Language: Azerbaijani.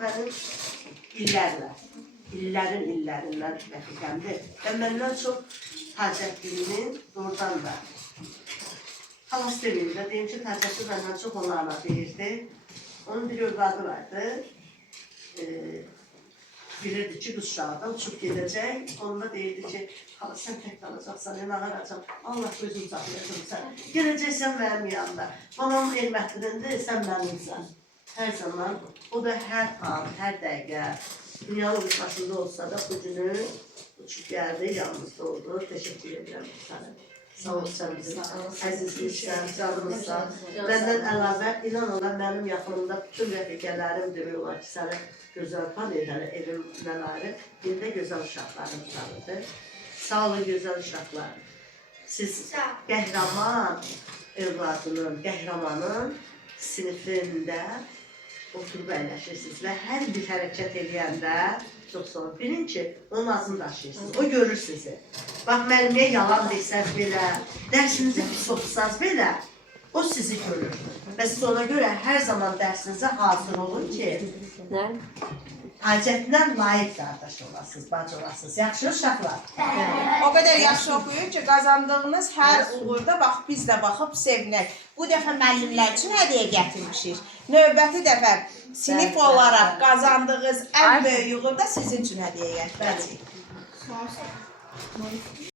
mənim illərindən rəfiqəmdir. Və məndən çox Tacəddinin doğrudan da xalas deməyim də, deyim ki, Tacəddin məndən çox onlarla deyirdi. Onun bir övladı vardı. Bilirdi ki, qız uşağıdan uçub gedəcək. Onunla deyirdi ki, xala sən tək qalacaqsan, mən ağaracam. Allah gözüm saxlayacam sən. Gələcəksən mənim yanımda. Babam elmətlirindir, sən mənimsən. Hər zaman, o da hər an, hər dəqiqə, dünyanın başında olsa da bu günü uçub gəldi, yanımızda oldu. Teşekkür edirəm sənə. Sağ ol sən bizim əzizliksən, canımızsan. Məndən əlavə, inan ola mənim yaxınımda bütün rəfiqələrim demək ki, sənə gözəl panelləri evimdən ayrı, bir də gözəl uşaqlarım tanıdı. Sağ olun, gözəl uşaqlar. Siz qəhrəman övladının, qəhrəmanın sinifində oturub əyləşirsiniz və hər bir hərəkət eləyəndə çox sonra bilin ki, onun ağzını daşıyırsınız, o görür sizi. Bax, müəlliməyə yalan desəz belə, dərsinizi pis oxusanız belə, o sizi görür. Və siz ona görə hər zaman dərsinizə hazır olun ki, Hacətindən layiq qardaş olasınız, bacı olasınız. Yaxşı uşaqlar? O qədər yaxşı oxuyur ki, qazandığınız hər uğurda bax, biz də baxıb sevinək. Bu dəfə müəllimlər üçün hədiyyə gətirmişik. Növbəti dəfə sinif olaraq qazandığınız ən böyük uğurda sizin üçün hədiyyə gətirmişik.